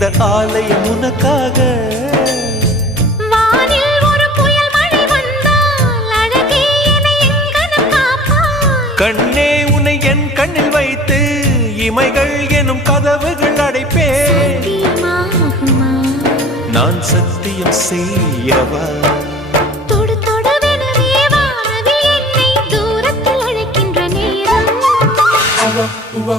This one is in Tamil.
இந்த ஆலயம் உனக்காக. வானில் ஒரு புயல் மழை வந்தால் அழகே என்னை எங்கனம் காப்பாய். கண்ணே உன்னை என் கண்ணில் வைத்து இமைகள் எனும் கதவுகள் அடைப்பேன். சத்தியமாகுமா? நான் சத்தியம் செய்யவா? தொடு தொடுவெனவே வானவில் என்னை தூரத்தில் அழைக்கின்ற நேரம். உவா